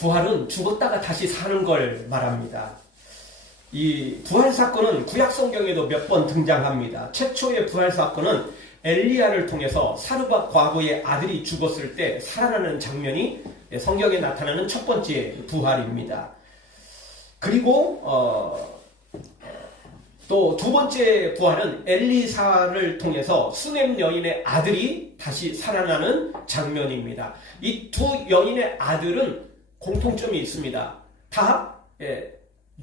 부활은 죽었다가 다시 사는 걸 말합니다. 이 부활 사건은 구약 성경에도 몇 번 등장합니다. 최초의 부활 사건은 엘리야를 통해서 사르밧 과부의 아들이 죽었을 때 살아나는 장면이 성경에 나타나는 첫 번째 부활입니다. 그리고 또 두 번째 부활은 엘리사를 통해서 수넴 여인의 아들이 다시 살아나는 장면입니다. 이 두 여인의 아들은 공통점이 있습니다. 다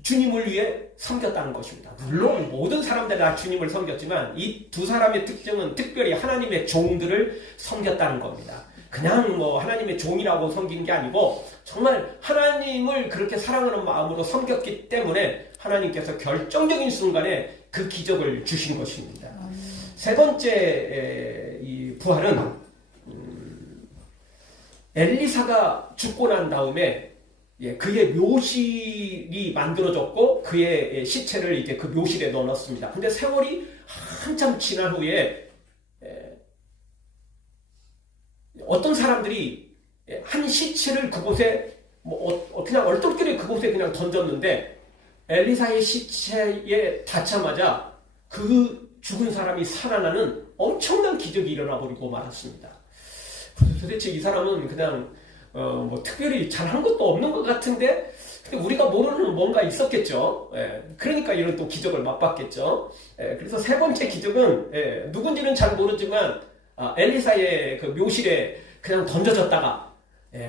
주님을 위해 섬겼다는 것입니다. 물론 모든 사람들 다 주님을 섬겼지만 이 두 사람의 특징은 특별히 하나님의 종들을 섬겼다는 겁니다. 그냥 뭐 하나님의 종이라고 섬긴 게 아니고 정말 하나님을 그렇게 사랑하는 마음으로 섬겼기 때문에 하나님께서 결정적인 순간에 그 기적을 주신 것입니다. 세 번째 이 부활은 엘리사가 죽고 난 다음에 그의 묘실이 만들어졌고 그의 시체를 이제 그 묘실에 넣어놨습니다. 근데 세월이 한참 지난 후에 어떤 사람들이 한 시체를 그곳에 그냥 얼떨결에 그곳에 그냥 던졌는데 엘리사의 시체에 닿자마자 그 죽은 사람이 살아나는 엄청난 기적이 일어나 버리고 말았습니다. 도대체 이 사람은 그냥 뭐 특별히 잘한 것도 없는 것 같은데 근데 우리가 모르는 뭔가 있었겠죠. 그러니까 이런 또 기적을 맛봤겠죠. 그래서 세 번째 기적은 누군지는 잘 모르지만 엘리사의 그 묘실에 그냥 던져졌다가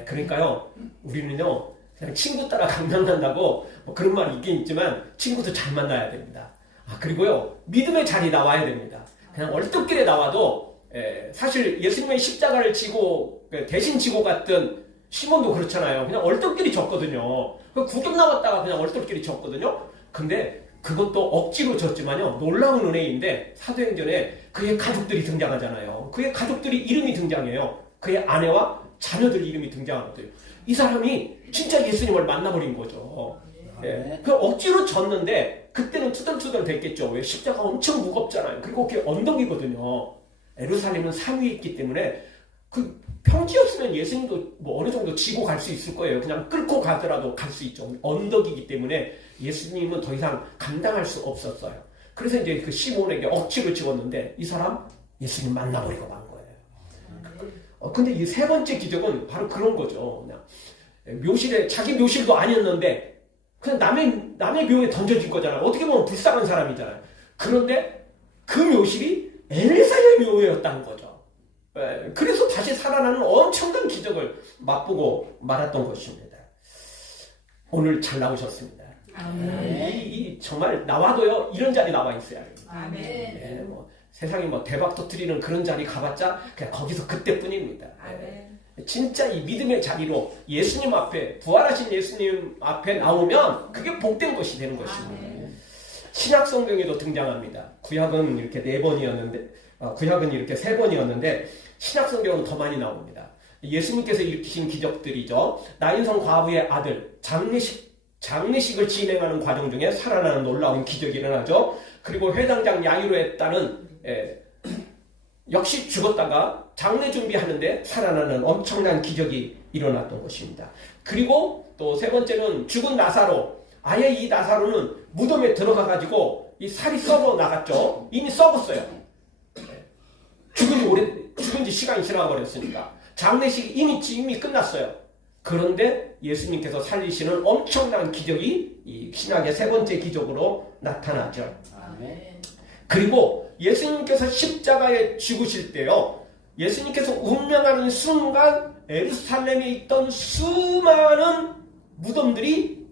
그러니까요 우리는요 그냥 친구 따라 강남 간다고 뭐 그런 말 있긴 있지만 친구도 잘 만나야 됩니다. 그리고요 믿음의 자리 나와야 됩니다. 그냥 얼떨결에 나와도 사실 예수님의 십자가를 지고 대신 지고 갔던 시몬도 그렇잖아요. 그냥 얼떨결에 졌거든요. 구경 나왔다가 그냥 얼떨결에 졌거든요. 근데 그것도 억지로 졌지만요 놀라운 은혜인데 사도행전에 그의 가족들이 등장하잖아요. 그의 가족들이 이름이 등장해요. 그의 아내와 자녀들 이름이 등장하거든요. 이 사람이 진짜 예수님을 만나버린 거죠. 그 억지로 졌는데 그때는 투덜투덜 됐겠죠. 왜 십자가 엄청 무겁잖아요. 그리고 그게 언덕이거든요. 예루살렘은 산 위에 있기 때문에 그 평지였으면 예수님도 뭐 어느 정도 지고 갈 수 있을 거예요. 그냥 끌고 가더라도 갈 수 있죠. 언덕이기 때문에 예수님은 더 이상 감당할 수 없었어요. 그래서 이제 그 시몬에게 억지로 집었는데 이 사람 예수님 만나버리고 만 거예요. 근데 이 세 번째 기적은 바로 그런 거죠. 그냥 묘실에 자기 묘실도 아니었는데 그냥 남의 묘에 던져진 거잖아요. 어떻게 보면 불쌍한 사람이잖아요. 그런데 그 묘실이 엘리사의 묘였다는 거죠. 그래서 다시 살아나는 엄청난 기적을 맛보고 말았던 것입니다. 오늘 잘 나오셨습니다. 아멘. 정말 나와도요 이런 자리 나와 있어야 해요. 아멘. 세상에 대박 터뜨리는 그런 자리 가봤자 그냥 거기서 그때뿐입니다. 진짜 이 믿음의 자리로 예수님 앞에 부활하신 예수님 앞에 나오면 그게 복된 것이 되는 것입니다. 신약 성경에도 등장합니다. 구약은 이렇게 4번이었는데 구약은 이렇게 3번이었는데 신약 성경은 더 많이 나옵니다. 예수님께서 일으키신 기적들이죠. 나인성 과부의 아들 장례식을 진행하는 과정 중에 살아나는 놀라운 기적이 일어나죠. 그리고 회당장 야이로에 따른 역시 죽었다가 장례 준비하는데 살아나는 엄청난 기적이 일어났던 것입니다. 그리고 또 세 번째는 죽은 나사로, 아예 이 나사로는 무덤에 들어가가지고 이 살이 썩어 나갔죠. 이미 썩었어요. 죽은 지 시간이 지나버렸으니까 장례식이 이미 끝났어요. 그런데 예수님께서 살리시는 엄청난 기적이 이 신약의 세 번째 기적으로 나타나죠. 그리고 예수님께서 십자가에 죽으실 때요, 예수님께서 운명하는 순간 예루살렘에 있던 수많은 무덤들이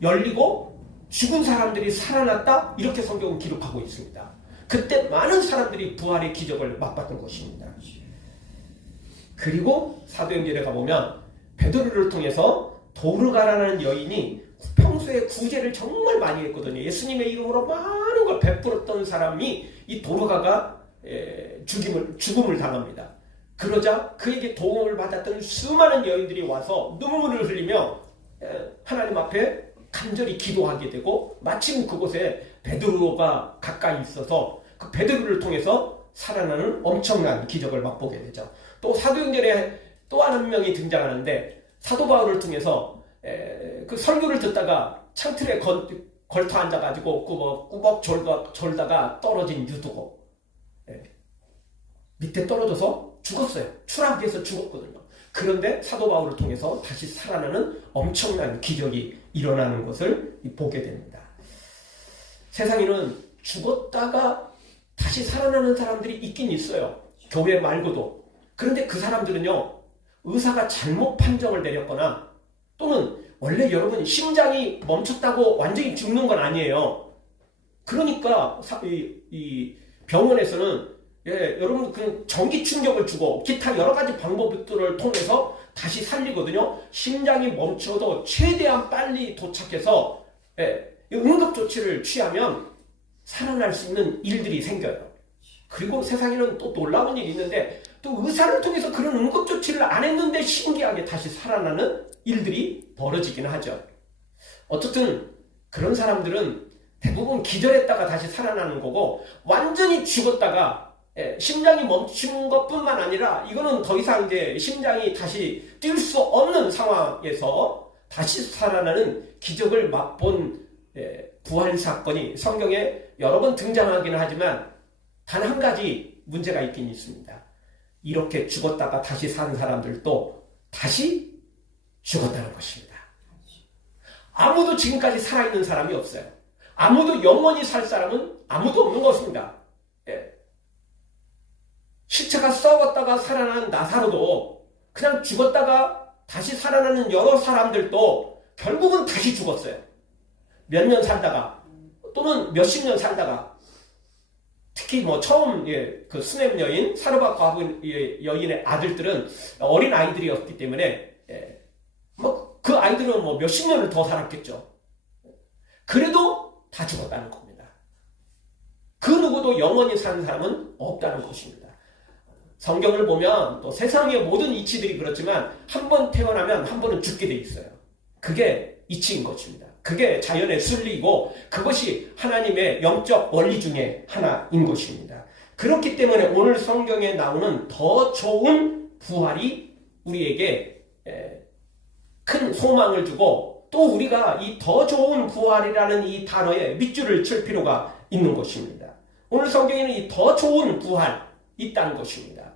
열리고 죽은 사람들이 살아났다, 이렇게 성경은 기록하고 있습니다. 그때 많은 사람들이 부활의 기적을 맛봤던 것입니다. 그리고 사도행전에 가보면 베드로를 통해서 도르가라는 여인이 평소에 구제를 정말 많이 했거든요. 예수님의 이름으로 많은 걸 베풀었던 사람이 이 도르가가 죽음을 당합니다. 그러자 그에게 도움을 받았던 수많은 여인들이 와서 눈물을 흘리며 하나님 앞에 간절히 기도하게 되고, 마침 그곳에 베드로가 가까이 있어서 그 베드로를 통해서 살아나는 엄청난 기적을 맛보게 되죠. 또 사도행전에 또 한 명이 등장하는데 사도 바울을 통해서 그 설교를 듣다가 창틀에 걸터 앉아가지고 꾸벅 졸다가 떨어진 유두고 밑에 떨어져서 죽었어요. 추락해서 죽었거든요. 그런데 사도 바울을 통해서 다시 살아나는 엄청난 기적이 일어나는 것을 보게 됩니다. 세상에는 죽었다가 다시 살아나는 사람들이 있긴 있어요. 교회 말고도. 그런데 그 사람들은요, 의사가 잘못 판정을 내렸거나 또는 원래 여러분 심장이 멈췄다고 완전히 죽는 건 아니에요. 그러니까 이 병원에서는 여러분 그 전기 충격을 주고 기타 여러 가지 방법들을 통해서 다시 살리거든요. 심장이 멈춰도 최대한 빨리 도착해서 응급 조치를 취하면 살아날 수 있는 일들이 생겨요. 그리고 세상에는 또 놀라운 일이 있는데 또 의사를 통해서 그런 응급 조치를 안 했는데 신기하게 다시 살아나는 일들이 벌어지기는 하죠. 어쨌든 그런 사람들은 대부분 기절했다가 다시 살아나는 거고 완전히 죽었다가 심장이 멈춘 것뿐만 아니라 이거는 더 이상 이제 심장이 다시 뛸 수 없는 상황에서 다시 살아나는 기적을 맛본 부활 사건이 성경에 여러 번 등장하기는 하지만 단 한 가지 문제가 있긴 있습니다. 이렇게 죽었다가 다시 산 사람들도 다시 죽었다는 것입니다. 아무도 지금까지 살아있는 사람이 없어요. 아무도 영원히 살 사람은 아무도 없는 것입니다. 시체가 썩었다가 살아난 나사로도 그냥 죽었다가 다시 살아나는 여러 사람들도 결국은 다시 죽었어요. 몇 년 살다가 또는 몇십 년 살다가 특히 처음 그 수넴 여인 사르밧 과부 여인의 아들들은 어린 아이들이었기 때문에 그 아이들은 몇십 년을 더 살았겠죠. 그래도 다 죽었다는 겁니다. 그 누구도 영원히 사는 사람은 없다는 것입니다. 성경을 보면 또 세상의 모든 이치들이 그렇지만 한 번 태어나면 한 번은 죽게 돼 있어요. 그게 이치인 것입니다. 그게 자연의 순리이고 그것이 하나님의 영적 원리 중에 하나인 것입니다. 그렇기 때문에 오늘 성경에 나오는 더 좋은 부활이 우리에게 큰 소망을 주고 또 우리가 이 더 좋은 부활이라는 이 단어에 밑줄을 칠 필요가 있는 것입니다. 오늘 성경에는 이 더 좋은 부활 있다는 것입니다.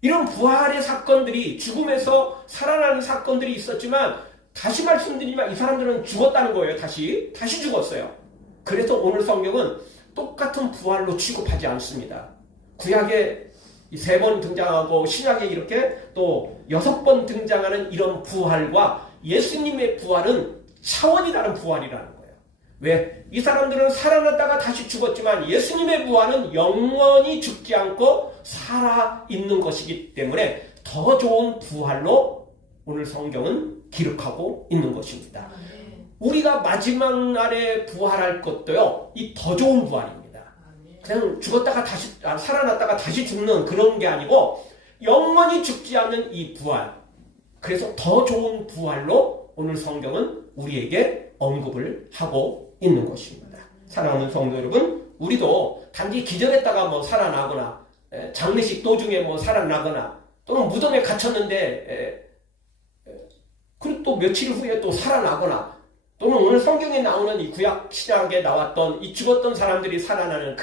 이런 부활의 사건들이 죽음에서 살아나는 사건들이 있었지만 다시 말씀드리지만 이 사람들은 죽었다는 거예요. 다시 죽었어요. 그래서 오늘 성경은 똑같은 부활로 취급하지 않습니다. 구약에 3번 등장하고 신약에 이렇게 또 6번 등장하는 이런 부활과 예수님의 부활은 차원이 다른 부활이라는 거예요. 왜? 이 사람들은 살아났다가 다시 죽었지만 예수님의 부활은 영원히 죽지 않고 살아있는 것이기 때문에 더 좋은 부활로 오늘 성경은 기록하고 있는 것입니다. 우리가 마지막 날에 부활할 것도요, 이 더 좋은 부활입니다. 그냥 죽었다가 다시 살아났다가 다시 죽는 그런 게 아니고 영원히 죽지 않는 이 부활. 그래서 더 좋은 부활로 오늘 성경은 우리에게 언급을 하고 있는 것입니다. 사랑하는 성도 여러분, 우리도 단지 기절했다가 살아나거나 장례식 도중에 살아나거나 또는 무덤에 갇혔는데 그리고 또 며칠 후에 또 살아나거나 또는 오늘 성경에 나오는 이 구약 신약에 나왔던 이 죽었던 사람들이 살아나는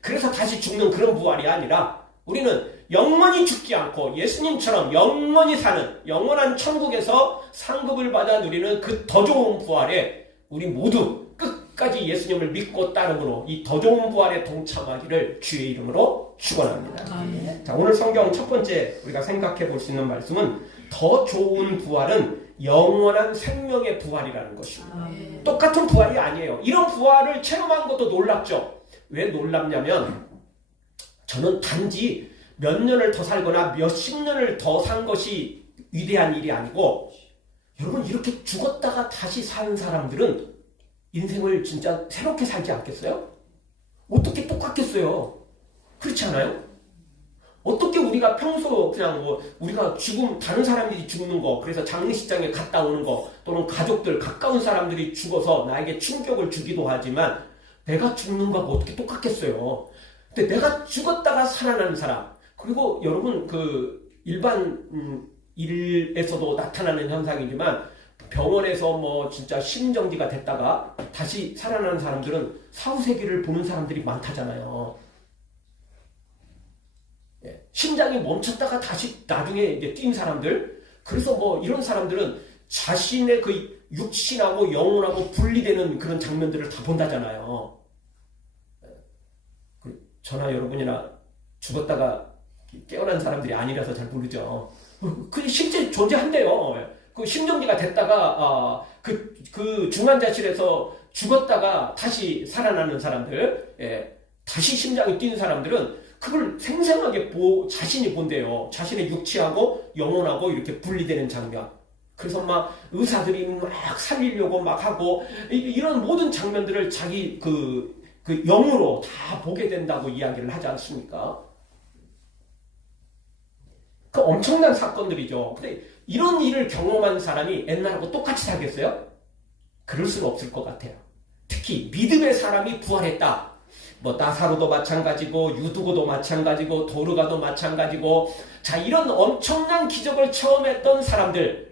그래서 다시 죽는 그런 부활이 아니라 우리는 영원히 죽지 않고 예수님처럼 영원히 사는 영원한 천국에서 상급을 받아 누리는 그 더 좋은 부활에 우리 모두 끝까지 예수님을 믿고 따름으로 이 더 좋은 부활에 동참하기를 주의 이름으로 축원합니다. 자, 오늘 성경 첫 번째 우리가 생각해 볼 수 있는 말씀은 더 좋은 부활은 영원한 생명의 부활이라는 것입니다. 똑같은 부활이 아니에요. 이런 부활을 체험한 것도 놀랍죠. 왜 놀랍냐면 저는 단지 몇 년을 더 살거나 몇십 년을 더 산 것이 위대한 일이 아니고 여러분 이렇게 죽었다가 다시 사는 사람들은 인생을 진짜 새롭게 살지 않겠어요? 어떻게 똑같겠어요? 그렇지 않아요? 어떻게 우리가 평소 그냥 우리가 다른 사람들이 죽는 거, 그래서 장례식장에 갔다 오는 거, 또는 가족들, 가까운 사람들이 죽어서 나에게 충격을 주기도 하지만 내가 죽는 거하고 어떻게 똑같겠어요? 근데 내가 죽었다가 살아나는 사람, 그리고 여러분 일반 일에서도 나타나는 현상이지만 병원에서 뭐 진짜 심정지가 됐다가 다시 살아나는 사람들은 사후세계를 보는 사람들이 많다잖아요. 예, 심장이 멈췄다가 다시 나중에 이제 뛴 사람들. 그래서 뭐 이런 사람들은 자신의 그 육신하고 영혼하고 분리되는 그런 장면들을 다 본다잖아요. 저나 여러분이나 죽었다가 깨어난 사람들이 아니라서 잘 모르죠. 그게 실제 존재한대요. 그 심정지가 됐다가 그 중환자실에서 죽었다가 다시 살아나는 사람들, 예, 다시 심장이 뛰는 사람들은 그걸 생생하게 자신이 본대요. 자신의 육체하고 영혼하고 이렇게 분리되는 장면. 그래서 막 의사들이 막 살리려고 막 하고 이런 모든 장면들을 자기 그 영으로 다 보게 된다고 이야기를 하지 않습니까? 그 엄청난 사건들이죠. 근데 이런 일을 경험한 사람이 옛날하고 똑같이 살겠어요? 그럴 수는 없을 것 같아요. 특히 믿음의 사람이 부활했다. 뭐 나사로도 마찬가지고 유두고도 마찬가지고 도르가도 마찬가지고 자 이런 엄청난 기적을 체험했던 사람들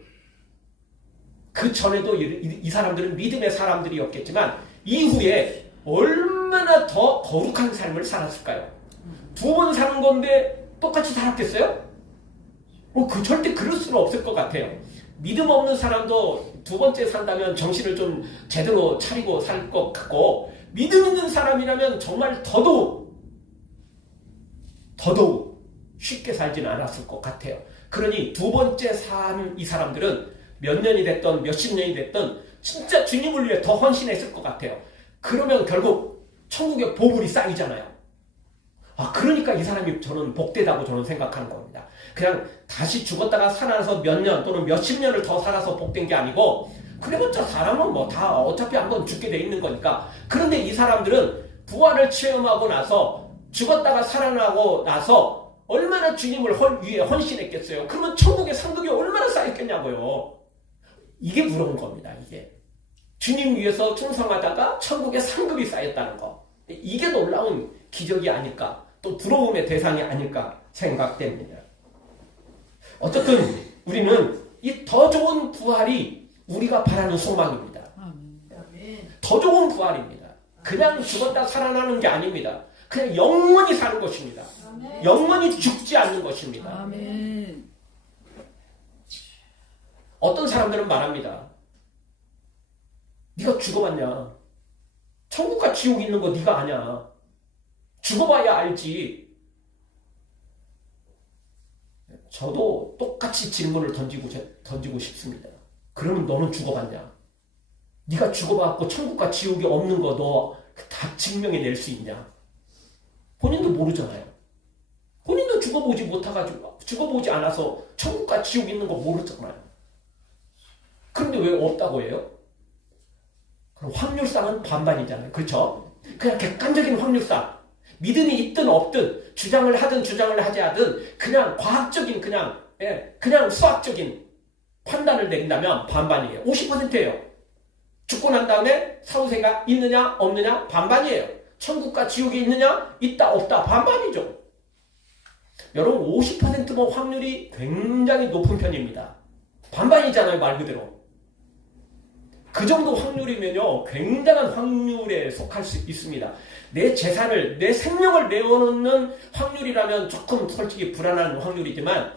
그 전에도 이 사람들은 믿음의 사람들이었겠지만 이후에 얼마나 더 거룩한 삶을 살았을까요? 2번 사는 건데 똑같이 살았겠어요? 절대 그럴 수는 없을 것 같아요. 믿음 없는 사람도 2번째 산다면 정신을 좀 제대로 차리고 살 것 같고 믿음 있는 사람이라면 정말 더더욱 쉽게 살지는 않았을 것 같아요. 그러니 2번째 산 이 사람들은 몇 년이 됐던 몇십 년이 됐던 진짜 주님을 위해 더 헌신했을 것 같아요. 그러면 결국 천국의 보물이 쌓이잖아요. 그러니까 이 사람이 저는 복되다고 저는 생각하는 겁니다. 그냥 다시 죽었다가 살아나서 몇 년 또는 몇십 년을 더 살아서 복된 게 아니고 그래봤자 사람은 뭐 다 어차피 한번 죽게 돼 있는 거니까. 그런데 이 사람들은 부활을 체험하고 나서 죽었다가 살아나고 나서 얼마나 주님을 위해 헌신했겠어요. 그러면 천국의 상급이 얼마나 쌓였겠냐고요. 이게 부러운 겁니다. 이게 주님 위해서 충성하다가 천국의 상급이 쌓였다는 거. 이게 놀라운 기적이 아닐까, 또 부러움의 대상이 아닐까 생각됩니다. 어쨌든 우리는 이 더 좋은 부활이 우리가 바라는 소망입니다. 더 좋은 부활입니다. 그냥 죽었다 살아나는 게 아닙니다. 그냥 영원히 사는 것입니다. 영원히 죽지 않는 것입니다. 어떤 사람들은 말합니다. 네가 죽어봤냐? 천국과 지옥 있는 거 네가 아냐? 죽어봐야 알지. 저도 똑같이 질문을 던지고 싶습니다. 그러면 너는 죽어봤냐? 네가 죽어봤고 천국과 지옥이 없는 거 너 다 증명해낼 수 있냐? 본인도 모르잖아요. 본인도 죽어보지 않아서 천국과 지옥 있는 거 모르잖아요. 그런데 왜 없다고 해요? 그럼 확률상은 반반이잖아요. 그렇죠? 그냥 객관적인 확률상. 믿음이 있든 없든 주장을 하든 주장을 하지 않든 그냥 과학적인 그냥 수학적인 판단을 내린다면 반반이에요. 50%예요. 죽고 난 다음에 사후세가 있느냐 없느냐 반반이에요. 천국과 지옥이 있느냐 있다 없다 반반이죠. 여러분 50%면 확률이 굉장히 높은 편입니다. 반반이잖아요. 말 그대로. 그 정도 확률이면요 굉장한 확률에 속할 수 있습니다. 내 재산을 내 생명을 내어놓는 확률이라면 조금 솔직히 불안한 확률이지만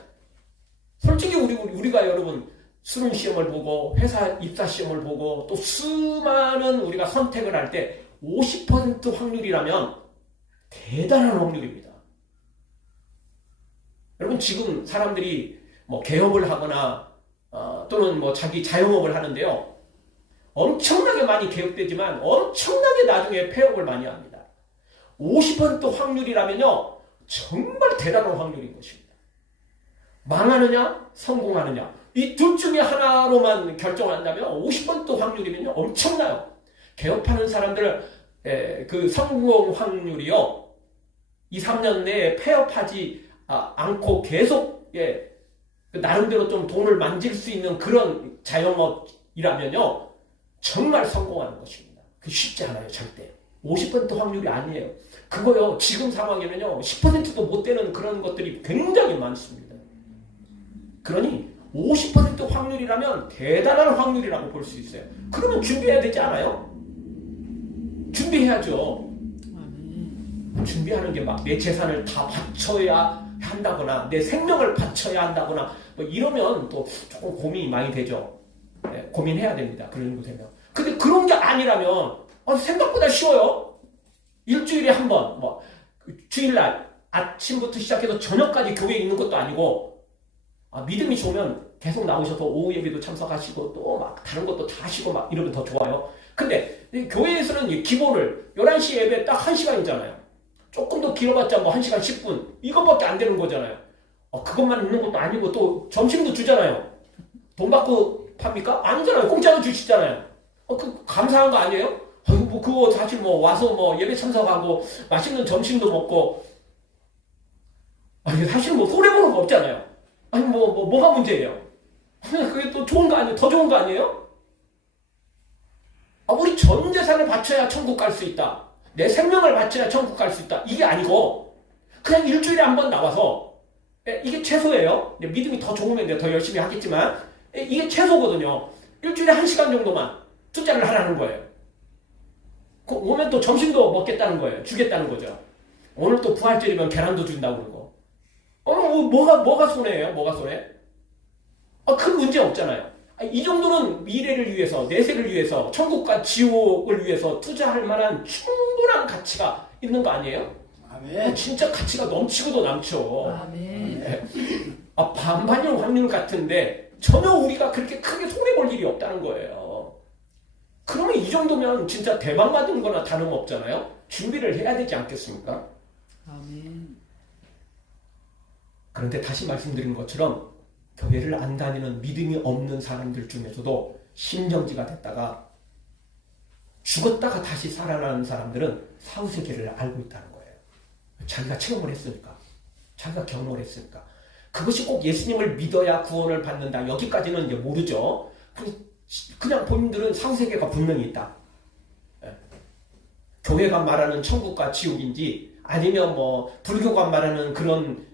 솔직히 우리가 여러분 수능 시험을 보고 회사 입사 시험을 보고 또 수많은 우리가 선택을 할 때 50% 확률이라면 대단한 확률입니다. 여러분 지금 사람들이 뭐 개업을 하거나 또는 뭐 자기 자영업을 하는데요. 엄청나게 많이 개업되지만 엄청나게 나중에 폐업을 많이 합니다. 50% 확률이라면요. 정말 대단한 확률인 것입니다. 망하느냐 성공하느냐 이 둘 중에 하나로만 결정한다면 50% 확률이면요. 엄청나요. 개업하는 사람들 그 성공 확률이요. 2, 3년 내에 폐업하지 않고 계속 나름대로 좀 돈을 만질 수 있는 그런 자영업이라면요. 정말 성공하는 것입니다. 그 쉽지 않아요. 절대. 50% 확률이 아니에요. 그거요. 지금 상황에는요. 10%도 못 되는 그런 것들이 굉장히 많습니다. 그러니 50% 확률이라면 대단한 확률이라고 볼 수 있어요. 그러면 준비해야 되지 않아요? 준비해야죠. 준비하는 게 막 내 재산을 다 바쳐야 한다거나 내 생명을 바쳐야 한다거나 뭐 이러면 또 조금 고민이 많이 되죠. 네, 고민해야 됩니다. 그런 정도 되면. 근데 그런 게 아니라면 생각보다 쉬워요. 일주일에 한 번, 뭐 주일날 아침부터 시작해서 저녁까지 교회에 있는 것도 아니고 믿음이 좋으면 계속 나오셔서 오후 예배도 참석하시고 또 막 다른 것도 다 하시고 막 이러면 더 좋아요. 근데 교회에서는 기본을 11시 예배 딱 1시간이잖아요. 조금 더 길어봤자 뭐 1시간 10분 이것밖에 안 되는 거잖아요. 그것만 있는 것도 아니고 또 점심도 주잖아요. 돈 받고 팝니까? 아니잖아요. 공짜로 주시잖아요. 그 감사한 거 아니에요? 뭐 그거 사실 뭐 와서 뭐 예배 참석하고 맛있는 점심도 먹고 사실 뭐 손해보는 거 없잖아요. 아니 뭐가 문제예요? 그게 또 좋은 거 아니에요? 더 좋은 거 아니에요? 우리 전 재산을 바쳐야 천국 갈 수 있다. 내 생명을 바쳐야 천국 갈 수 있다. 이게 아니고 그냥 일주일에 한 번 나와서 이게 최소예요. 믿음이 더 좋으면 내가 더 열심히 하겠지만 이게 최소거든요. 일주일에 1시간 정도만 투자를 하라는 거예요. 오면 또 점심도 먹겠다는 거예요. 주겠다는 거죠. 오늘 또 부활절이면 계란도 준다고 그러고. 뭐가 손해예요? 뭐가 손해? 큰 문제 없잖아요. 이 정도는 미래를 위해서, 내세를 위해서, 천국과 지옥을 위해서 투자할 만한 충분한 가치가 있는 거 아니에요? 아멘. 진짜 가치가 넘치고도 남죠. 아멘. 반반일 확률 같은데 전혀 우리가 그렇게 크게 손해볼 일이 없다는 거예요. 그러면 이 정도면 진짜 대박 맞은 거나 다름없잖아요. 준비를 해야 되지 않겠습니까? 아멘. 그런데 다시 말씀드린 것처럼 교회를 안 다니는 믿음이 없는 사람들 중에서도 신정지가 됐다가 죽었다가 다시 살아나는 사람들은 사후세계를 알고 있다는 거예요. 자기가 체험을 했으니까. 자기가 경험을 했으니까. 그것이 꼭 예수님을 믿어야 구원을 받는다. 여기까지는 이제 모르죠. 그냥 본인들은 사후세계가 분명히 있다. 교회가 말하는 천국과 지옥인지 아니면 뭐 불교가 말하는 그런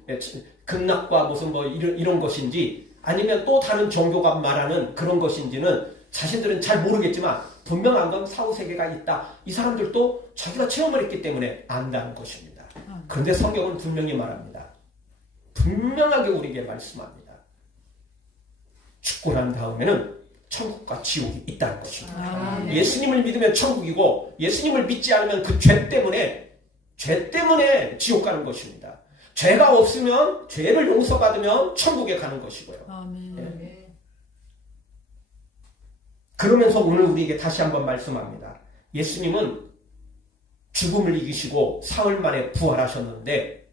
극락과 무슨 뭐 이런 것인지 아니면 또 다른 종교가 말하는 그런 것인지는 자신들은 잘 모르겠지만 분명한 건 사후세계가 있다. 이 사람들도 자기가 체험을 했기 때문에 안다는 것입니다. 그런데 성경은 분명히 말합니다. 분명하게 우리에게 말씀합니다. 죽고 난 다음에는 천국과 지옥이 있다는 것입니다. 예수님을 믿으면 천국이고 예수님을 믿지 않으면 그 죄 때문에 지옥 가는 것입니다. 죄가 없으면 죄를 용서받으면 천국에 가는 것이고요. 아멘. 예. 그러면서 오늘 우리에게 다시 한번 말씀합니다. 예수님은 죽음을 이기시고 사흘 만에 부활하셨는데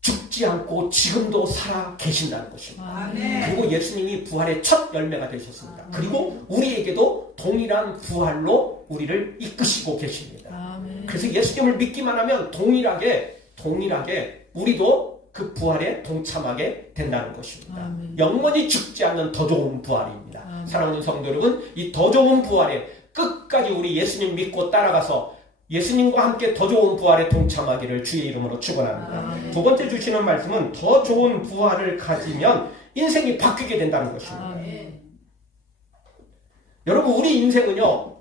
죽지 않고 지금도 살아 계신다는 것입니다. 아멘. 그리고 예수님이 부활의 첫 열매가 되셨습니다. 그리고 우리에게도 동일한 부활로 우리를 이끄시고 계십니다. 아멘. 그래서 예수님을 믿기만 하면 동일하게 우리도 그 부활에 동참하게 된다는 것입니다. 아멘. 영원히 죽지 않는 더 좋은 부활입니다. 아멘. 사랑하는 성도 여러분, 이 더 좋은 부활에 끝까지 우리 예수님 믿고 따라가서 예수님과 함께 더 좋은 부활에 동참하기를 주의 이름으로 축원합니다. 아멘. 두 번째 주시는 말씀은 더 좋은 부활을 가지면 인생이 바뀌게 된다는 것입니다. 아멘. 여러분, 우리 인생은요,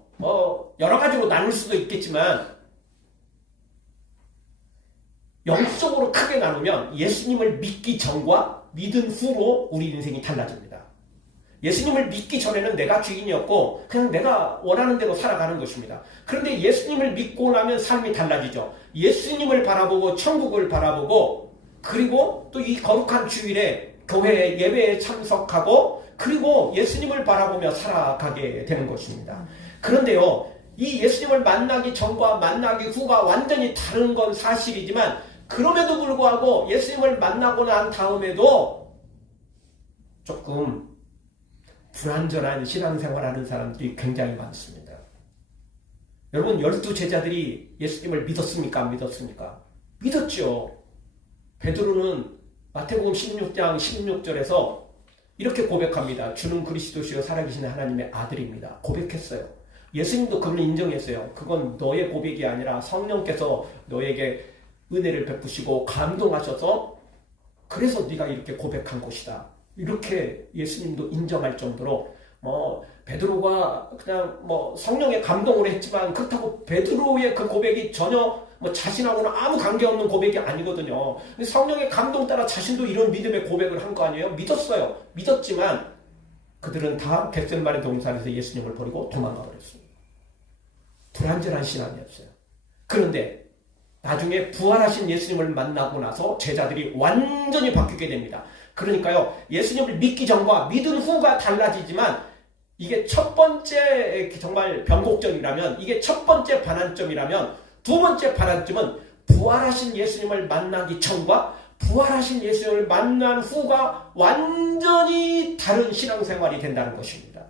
여러 가지로 나눌 수도 있겠지만 영적으로 크게 나누면 예수님을 믿기 전과 믿은 후로 우리 인생이 달라집니다. 예수님을 믿기 전에는 내가 주인이었고 그냥 내가 원하는 대로 살아가는 것입니다. 그런데 예수님을 믿고 나면 삶이 달라지죠. 예수님을 바라보고 천국을 바라보고 그리고 또 이 거룩한 주일에 교회 예배에 참석하고 그리고 예수님을 바라보며 살아가게 되는 것입니다. 그런데요, 이 예수님을 만나기 전과 만나기 후가 완전히 다른 건 사실이지만 그럼에도 불구하고 예수님을 만나고 난 다음에도 조금 불완전한 신앙생활하는 사람들이 굉장히 많습니다. 여러분, 12제자들이 예수님을 믿었습니까? 안 믿었습니까? 믿었죠. 베드로는 마태복음 16장 16절에서 이렇게 고백합니다. 주는 그리스도시요 살아계신 하나님의 아들입니다. 고백했어요. 예수님도 그걸 인정했어요. 그건 너의 고백이 아니라 성령께서 너에게 은혜를 베푸시고 감동하셔서 그래서 네가 이렇게 고백한 것이다. 이렇게 예수님도 인정할 정도로 베드로가 그냥 성령의 감동을 했지만 그렇다고 베드로의 그 고백이 전혀 자신하고는 아무 관계없는 고백이 아니거든요. 성령의 감동 따라 자신도 이런 믿음의 고백을 한 거 아니에요? 믿었어요. 믿었지만 그들은 다 겟세마네 동산에서 예수님을 버리고 도망가 버렸어요. 불완전한 신앙이었어요. 그런데 나중에 부활하신 예수님을 만나고 나서 제자들이 완전히 바뀌게 됩니다. 그러니까요, 예수님을 믿기 전과 믿은 후가 달라지지만 이게 첫 번째 정말 변곡점이라면, 이게 첫 번째 반환점이라면, 두 번째 반환점은 부활하신 예수님을 만나기 전과 부활하신 예수님을 만난 후가 완전히 다른 신앙생활이 된다는 것입니다.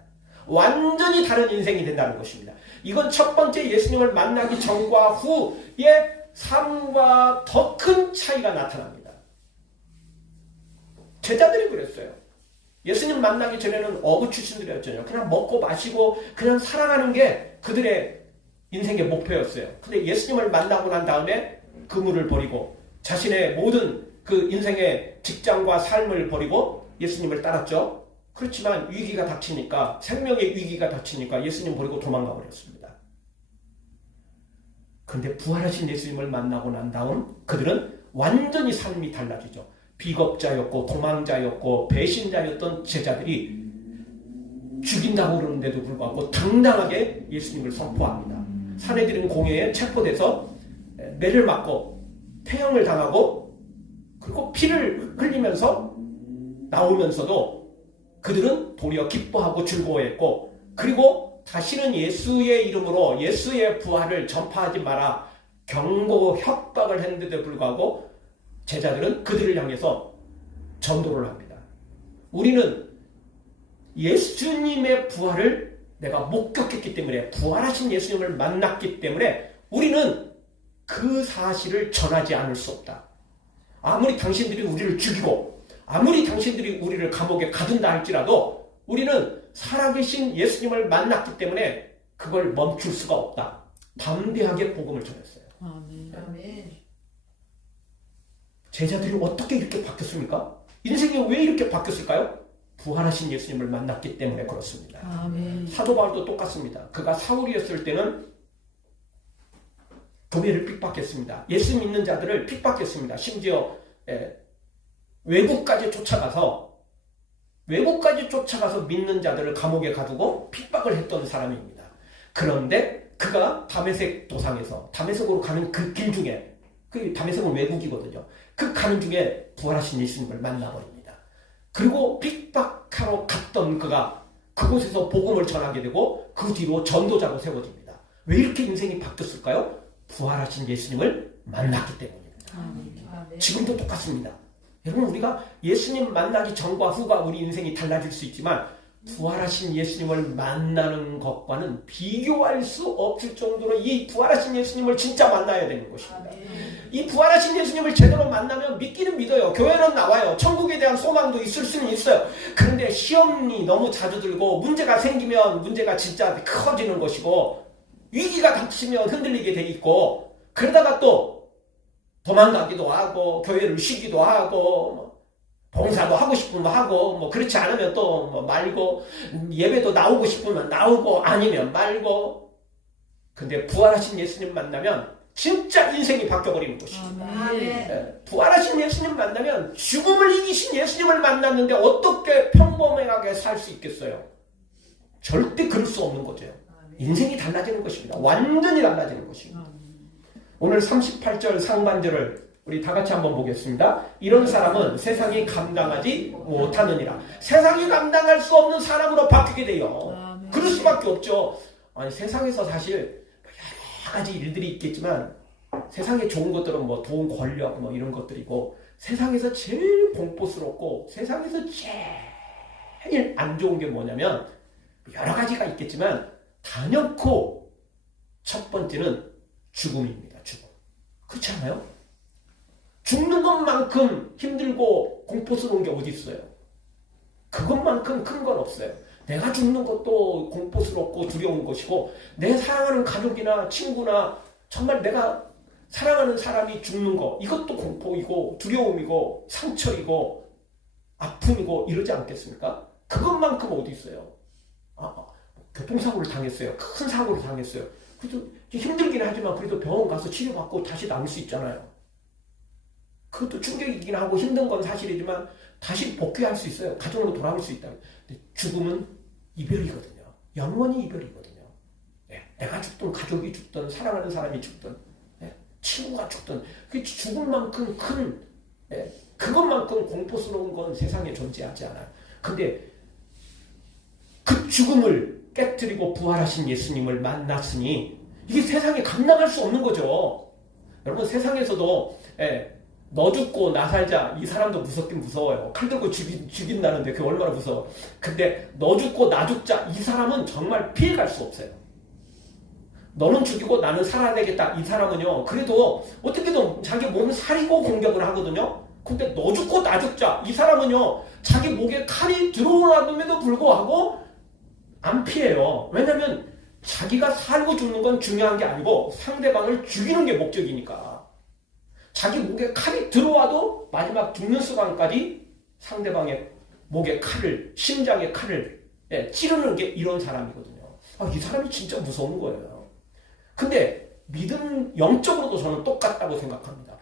완전히 다른 인생이 된다는 것입니다. 이건 첫 번째 예수님을 만나기 전과 후의 삶과 더 큰 차이가 나타납니다. 제자들이 그랬어요. 예수님 만나기 전에는 어부 출신들이었잖아요. 그냥 먹고 마시고 그냥 살아가는 게 그들의 인생의 목표였어요. 근데 예수님을 만나고 난 다음에 그물을 버리고 자신의 모든 그 인생의 직장과 삶을 버리고 예수님을 따랐죠. 그렇지만 위기가 닥치니까, 생명의 위기가 닥치니까 예수님 버리고 도망가 버렸습니다. 그런데 부활하신 예수님을 만나고 난 다음 그들은 완전히 삶이 달라지죠. 비겁자였고 도망자였고 배신자였던 제자들이 죽인다고 그러는데도 불구하고 당당하게 예수님을 선포합니다. 사내들인 공회에 체포돼서 매를 맞고 태형을 당하고 그리고 피를 흘리면서 나오면서도 그들은 도리어 기뻐하고 즐거워했고, 그리고 다시는 예수의 이름으로 예수의 부활을 전파하지 마라 경고 협박을 했는데도 불구하고 제자들은 그들을 향해서 전도를 합니다. 우리는 예수님의 부활을 내가 목격했기 때문에, 부활하신 예수님을 만났기 때문에 우리는 그 사실을 전하지 않을 수 없다. 아무리 당신들이 우리를 죽이고 아무리 당신들이 우리를 감옥에 가둔다 할지라도 우리는 살아계신 예수님을 만났기 때문에 그걸 멈출 수가 없다. 담대하게 복음을 전했어요. 아멘. 제자들이 어떻게 이렇게 바뀌었습니까? 인생이 왜 이렇게 바뀌었을까요? 부활하신 예수님을 만났기 때문에 그렇습니다. 아멘. 사도 바울도 똑같습니다. 그가 사울이었을 때는 교회를 핍박했습니다. 예수 믿는 자들을 핍박했습니다. 심지어 외국까지 쫓아가서 믿는 자들을 감옥에 가두고 핍박을 했던 사람입니다. 그런데 그가 다메섹 도상에서, 다메섹으로 가는 그 길 중에, 그 다메섹은 외국이거든요. 그 가는 중에 부활하신 예수님을 만나버립니다. 그리고 핍박하러 갔던 그가 그곳에서 복음을 전하게 되고 그 뒤로 전도자로 세워집니다. 왜 이렇게 인생이 바뀌었을까요? 부활하신 예수님을 만났기 때문입니다. 지금도 똑같습니다. 여러분, 우리가 예수님 만나기 전과 후가 우리 인생이 달라질 수 있지만 부활하신 예수님을 만나는 것과는 비교할 수 없을 정도로 이 부활하신 예수님을 진짜 만나야 되는 것입니다. 이 부활하신 예수님을 제대로 만나면 믿기는 믿어요. 교회는 나와요. 천국에 대한 소망도 있을 수는 있어요. 그런데 시험이 너무 자주 들고 문제가 생기면 문제가 진짜 커지는 것이고, 위기가 닥치면 흔들리게 돼 있고, 그러다가 또 도망가기도 하고 교회를 쉬기도 하고 봉사도 하고 싶으면 하고 그렇지 않으면 또 말고, 예배도 나오고 싶으면 나오고 아니면 말고. 근데 부활하신 예수님 만나면 진짜 인생이 바뀌어버리는 것입니다. 부활하신 예수님 만나면 죽음을 이기신 예수님을 만났는데 어떻게 평범하게 살 수 있겠어요? 절대 그럴 수 없는 거죠. 인생이 달라지는 것입니다. 완전히 달라지는 것입니다. 오늘 38절 상반절을 우리 다 같이 한번 보겠습니다. 이런 사람은 세상이 감당하지 못하느니라. 세상이 감당할 수 없는 사람으로 바뀌게 돼요. 그럴 수밖에 없죠. 아니, 세상에서 사실 여러 가지 일들이 있겠지만 세상에 좋은 것들은 돈, 권력 이런 것들이고, 세상에서 제일 공포스럽고 세상에서 제일 안 좋은 게 뭐냐면, 여러 가지가 있겠지만 단연코 첫 번째는 죽음입니다. 죽음. 그렇지 않아요? 죽는 것만큼 힘들고 공포스러운 게 어디 있어요? 그것만큼 큰 건 없어요. 내가 죽는 것도 공포스럽고 두려운 것이고, 내 사랑하는 가족이나 친구나 정말 내가 사랑하는 사람이 죽는 거, 이것도 공포이고 두려움이고 상처이고 아픔이고 이러지 않겠습니까? 그것만큼 어디 있어요? 교통사고를 당했어요. 큰 사고를 당했어요. 그래도 힘들긴 하지만 그래도 병원 가서 치료받고 다시 나올 수 있잖아요. 그것도 충격이긴 하고 힘든 건 사실이지만 다시 복귀할 수 있어요. 가정으로 돌아올 수 있다. 근데 죽음은 이별이거든요. 영원히 이별이거든요. 내가 죽든 가족이 죽든 사랑하는 사람이 죽든 친구가 죽든 그 죽음만큼 큰 그것만큼 공포스러운 건 세상에 존재하지 않아요. 근데 그 죽음을 깨뜨리고 부활하신 예수님을 만났으니 이게 세상에 감당할 수 없는 거죠. 여러분 세상에서도 너 죽고 나 살자 이 사람도 무섭긴 무서워요. 칼 들고 죽인다는데 그게 얼마나 무서워. 근데 너 죽고 나 죽자 이 사람은 정말 피해갈 수 없어요. 너는 죽이고 나는 살아내겠다 이 사람은요 그래도 어떻게든 자기 몸을 사리고 공격을 하거든요. 근데 너 죽고 나 죽자 이 사람은요 자기 목에 칼이 들어오는데도 불구하고 안 피해요. 왜냐면 자기가 살고 죽는 건 중요한 게 아니고 상대방을 죽이는 게 목적이니까. 자기 목에 칼이 들어와도 마지막 죽는 순간까지 상대방의 목에 칼을, 심장에 칼을 찌르는 게 이런 사람이거든요. 이 사람이 진짜 무서운 거예요. 근데 믿음 영적으로도 저는 똑같다고 생각합니다.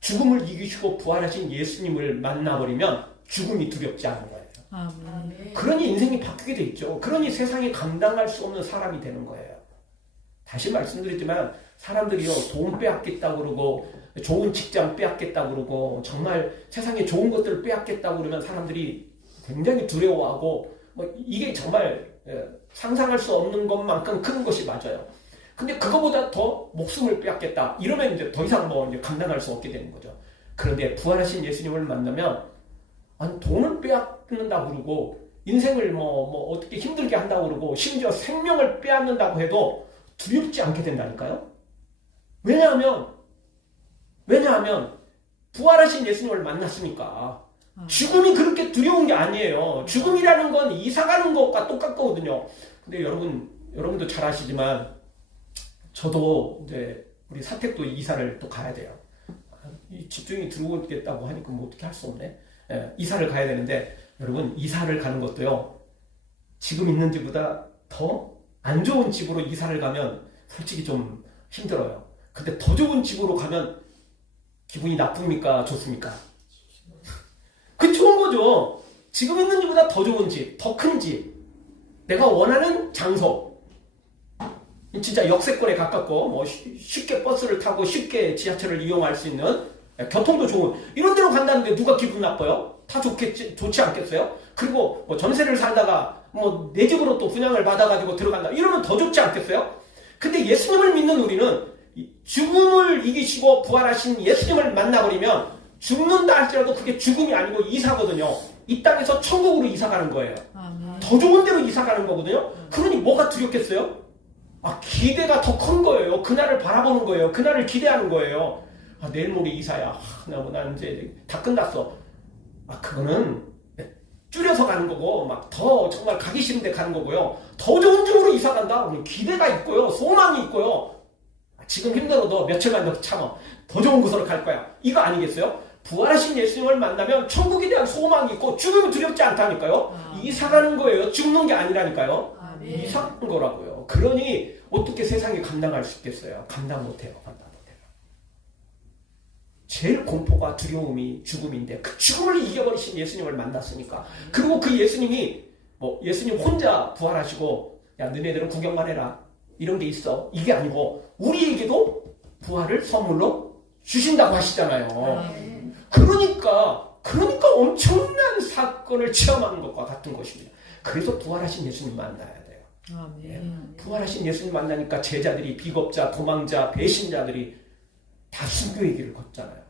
죽음을 이기시고 부활하신 예수님을 만나버리면 죽음이 두렵지 않은 거예요. 아멘. 그러니 인생이 바뀌게 돼 있죠. 그러니 세상이 감당할 수 없는 사람이 되는 거예요. 다시 말씀드리지만 사람들이요 돈 빼앗겠다고 그러고 좋은 직장 빼앗겠다고 그러고 정말 세상에 좋은 것들을 빼앗겠다고 그러면 사람들이 굉장히 두려워하고 이게 정말 상상할 수 없는 것만큼 큰 것이 맞아요. 근데 그거보다 더 목숨을 빼앗겠다 이러면 이제 더 이상 이제 감당할 수 없게 되는 거죠. 그런데 부활하신 예수님을 만나면 돈을 빼앗는다고 그러고 인생을 어떻게 힘들게 한다고 그러고 심지어 생명을 빼앗는다고 해도 두렵지 않게 된다니까요. 왜냐하면 부활하신 예수님을 만났으니까. 죽음이 그렇게 두려운 게 아니에요. 죽음이라는 건 이사가는 것과 똑같거든요. 근데 여러분도 잘 아시지만 저도 이제 우리 사택도 이사를 또 가야 돼요. 이 집주인이 들어오겠다고 하니까 어떻게 할 수 없네. 이사를 가야 되는데 여러분 이사를 가는 것도요 지금 있는 집보다 더 안 좋은 집으로 이사를 가면 솔직히 좀 힘들어요. 근데 더 좋은 집으로 가면 기분이 나쁩니까? 좋습니까? 그 좋은 거죠. 지금 있는 집보다 더 좋은 집, 더 큰 집, 내가 원하는 장소, 진짜 역세권에 가깝고 쉽게 버스를 타고 쉽게 지하철을 이용할 수 있는 교통도 좋은 이런 데로 간다는데 누가 기분 나빠요? 다 좋지 않겠어요? 그리고 전세를 살다가 내 집으로 또 분양을 받아가지고 들어간다 이러면 더 좋지 않겠어요? 근데 예수님을 믿는 우리는 죽음을 이기시고 부활하신 예수님을 만나버리면 죽는다 할지라도 그게 죽음이 아니고 이사거든요. 이 땅에서 천국으로 이사가는 거예요. 아멘. 더 좋은 데로 이사가는 거거든요. 그러니 뭐가 두렵겠어요? 기대가 더 큰 거예요. 그날을 바라보는 거예요. 그날을 기대하는 거예요. 내일 모레 이사야. 난 이제 다 끝났어. 그거는 줄여서 가는 거고 더 정말 가기 싫은데 가는 거고요. 더 좋은 집으로 이사 간다. 기대가 있고요. 소망이 있고요. 지금 힘들어도 며칠만 더 참아. 더 좋은 곳으로 갈 거야. 이거 아니겠어요? 부활하신 예수님을 만나면 천국에 대한 소망이 있고 죽음이 두렵지 않다니까요. 이사 가는 거예요. 죽는 게 아니라니까요. 이사 가는 거라고요. 그러니 어떻게 세상에 감당할 수 있겠어요? 감당 못해요. 제일 공포가 두려움이 죽음인데 그 죽음을 이겨버리신 예수님을 만났으니까. 그리고 그 예수님이 예수님 혼자 부활하시고 야 너네들은 구경만 해라 이런 게 있어 이게 아니고 우리에게도 부활을 선물로 주신다고 하시잖아요. 그러니까 엄청난 사건을 체험하는 것과 같은 것입니다. 그래서 부활하신 예수님 만나야 돼요. 아멘. 부활하신 예수님 만나니까 제자들이 비겁자, 도망자, 배신자들이 다 순교의 길을 걷잖아요.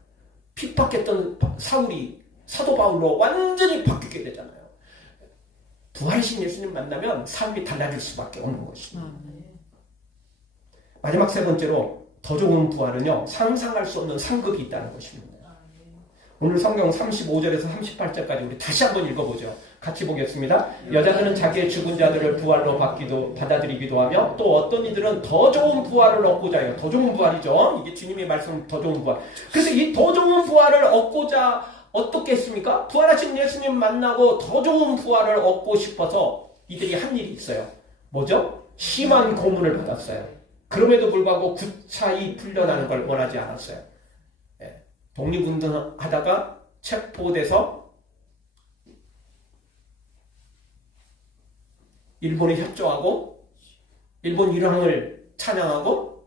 핍박했던 사울이 사도 바울로 완전히 바뀌게 되잖아요. 부활하신 예수님 만나면 삶이 달라질 수밖에 없는 것입니다. 마지막 세 번째로 더 좋은 부활은요. 상상할 수 없는 상급이 있다는 것입니다. 오늘 성경 35절에서 38절까지 우리 다시 한번 읽어보죠. 같이 보겠습니다. 여자들은 자기의 죽은 자들을 부활로 받아들이기도 하며 또 어떤 이들은 더 좋은 부활을 얻고자 해요. 더 좋은 부활이죠. 이게 주님이 말씀 더 좋은 부활. 그래서 이 더 좋은 부활을 얻고자 어떻게 했습니까? 부활하신 예수님 만나고 더 좋은 부활을 얻고 싶어서 이들이 한 일이 있어요. 뭐죠? 심한 고문을 받았어요. 그럼에도 불구하고 구차히 풀려나는 걸 원하지 않았어요. 독립운동하다가 체포돼서 일본에 협조하고 일본 일왕을 찬양하고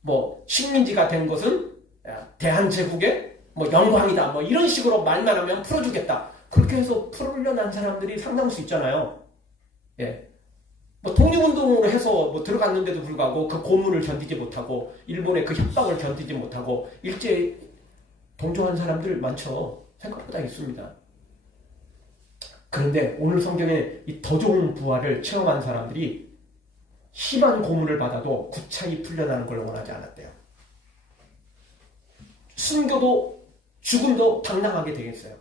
뭐 식민지가 된 것은 대한제국의 뭐 영광이다 뭐 이런 식으로 말만 하면 풀어주겠다. 그렇게 해서 풀려난 사람들이 상당수 있잖아요. 예. 뭐 독립운동으로 해서 뭐 들어갔는데도 불구하고 그 고문을 견디지 못하고 일본의 그 협박을 견디지 못하고 일제에 동조한 사람들 많죠. 생각보다 있습니다. 그런데 오늘 성경에 이 더 좋은 부활을 체험한 사람들이 심한 고문을 받아도 구차히 풀려나는 걸 원하지 않았대요. 순교도 죽음도 당당하게 되겠어요.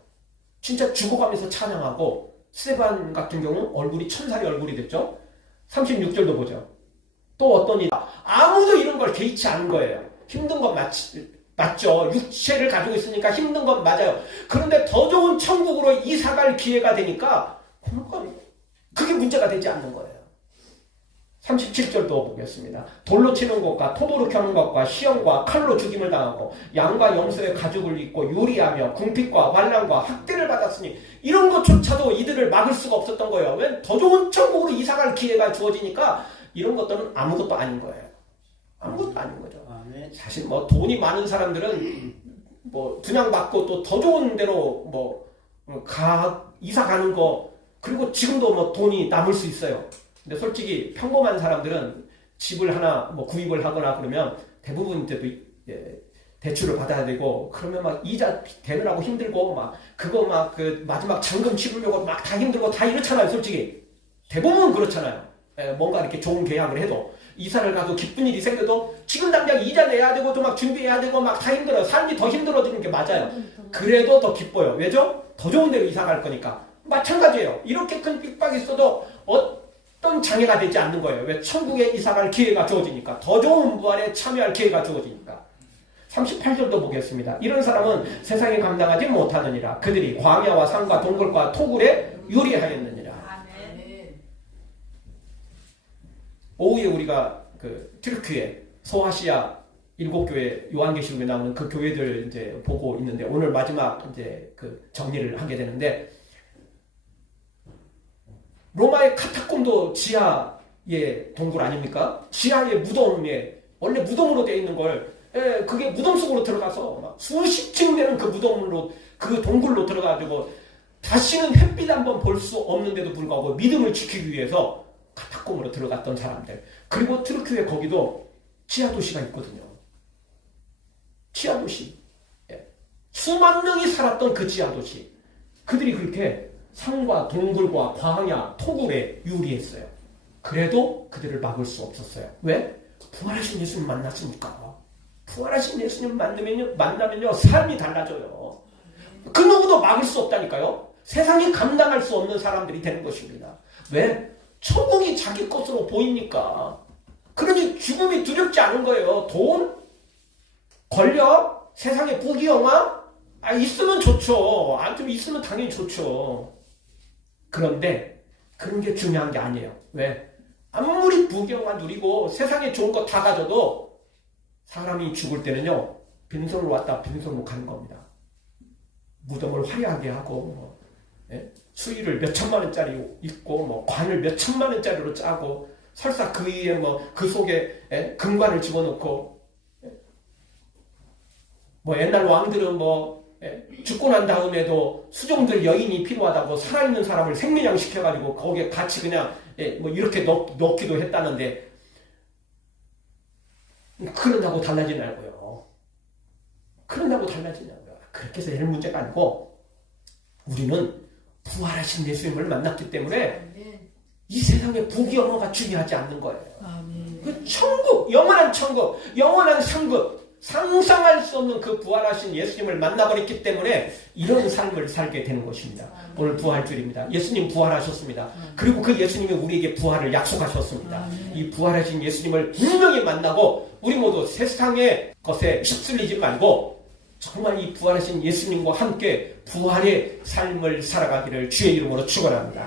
진짜 죽어가면서 찬양하고 스데반 같은 경우 얼굴이 천사의 얼굴이 됐죠. 36절도 보죠. 또 어떤 이 아무도 이런 걸 개의치 않은 거예요. 힘든 건 맞죠. 육체를 가지고 있으니까 힘든 건 맞아요. 그런데 더 좋은 천국으로 이사갈 기회가 되니까 그게 문제가 되지 않는 거예요. 37절도 보겠습니다. 돌로 치는 것과 톱으로 켜는 것과 시험과 칼로 죽임을 당하고 양과 염소의 가죽을 입고 요리하며 궁핍과 환난과 학대를 받았으니 이런 것조차도 이들을 막을 수가 없었던 거예요. 왜? 더 좋은 천국으로 이사갈 기회가 주어지니까 이런 것들은 아무것도 아닌 거예요. 아무것도 아닌 거죠. 사실 뭐 돈이 많은 사람들은 뭐 분양받고 또 더 좋은 데로 뭐 이사 가는 거 그리고 지금도 뭐 돈이 남을 수 있어요. 근데 솔직히 평범한 사람들은 집을 하나 뭐 구입을 하거나 그러면 대부분 이제도 대출을 받아야 되고 그러면 막 이자 대느라고 힘들고 막 그거 막 그 마지막 잔금 치르려고 막 다 힘들고 다 이렇잖아요. 솔직히 대부분 그렇잖아요. 뭔가 이렇게 좋은 계약을 해도 이사를 가도 기쁜 일이 생겨도 지금 당장 이자 내야 되고 또 막 준비해야 되고 막 다 힘들어요. 삶이 더 힘들어지는 게 맞아요. 그래도 더 기뻐요. 왜죠? 더 좋은 데로 이사 갈 거니까. 마찬가지예요. 이렇게 큰 핍박이 있어도 어떤 장애가 되지 않는 거예요. 왜? 천국에 이사갈 기회가 주어지니까. 더 좋은 부활에 참여할 기회가 주어지니까. 38절도 보겠습니다. 이런 사람은 세상에 감당하지 못하느니라. 그들이 광야와 산과 동굴과 토굴에 유리하였느니라. 오후에 우리가 그 튀르키예 소아시아 7교회 요한계시록에 나오는 그 교회들 이제 보고 있는데 오늘 마지막 이제 그 정리를 하게 되는데 로마의 카타콤도 지하의 동굴 아닙니까? 지하의 무덤에 원래 무덤으로 되어 있는 걸 그게 무덤 속으로 들어가서 막 수십 층 되는 그 무덤으로 그 동굴로 들어가지고 다시는 햇빛 한번 볼 수 없는데도 불구하고 믿음을 지키기 위해서 카타콤으로 들어갔던 사람들. 그리고 트르키에 거기도 지하도시가 있거든요. 지하도시. 수만 명이 살았던 그 지하도시. 그들이 그렇게 산과 동굴과 광야, 토굴에 유리했어요. 그래도 그들을 막을 수 없었어요. 왜? 부활하신 예수님 만났으니까. 부활하신 예수님 만나면요 삶이 달라져요. 그 누구도 막을 수 없다니까요. 세상이 감당할 수 없는 사람들이 되는 것입니다. 왜? 천국이 자기 것으로 보이니까. 그러니 죽음이 두렵지 않은 거예요. 돈? 권력? 세상의 부귀영화? 있으면 좋죠. 좀 있으면 당연히 좋죠. 그런데 그런 게 중요한 게 아니에요. 왜? 아무리 부귀영화 누리고 세상에 좋은 거 다 가져도 사람이 죽을 때는요. 빈손으로 왔다 빈손으로 가는 겁니다. 무덤을 화려하게 하고 수의를 몇 천만 원짜리 입고 뭐 관을 몇 천만 원짜리로 짜고 설사 그 위에 뭐 그 속에 금관을 집어넣고 뭐 옛날 왕들은 뭐 죽고 난 다음에도 수종들 여인이 필요하다고 살아있는 사람을 생매장 시켜가지고 거기에 같이 그냥 뭐 이렇게 넣기도 했다는데 그런다고 달라지냐고요. 그런다고 달라지냐고요. 그렇게 해서 될 문제가 아니고 우리는 부활하신 예수님을 만났기 때문에 이 세상의 부귀영화가 중요하지 않는 거예요. 그 천국, 영원한 천국, 영원한 상급, 상상할 수 없는 그 부활하신 예수님을 만나버렸기 때문에 이런 삶을 살게 되는 것입니다. 오늘 부활절입니다. 예수님 부활하셨습니다. 그리고 그 예수님이 우리에게 부활을 약속하셨습니다. 이 부활하신 예수님을 분명히 만나고 우리 모두 세상의 것에 휩쓸리지 말고 정말 이 부활하신 예수님과 함께 부활의 삶을 살아가기를 주의 이름으로 축원합니다.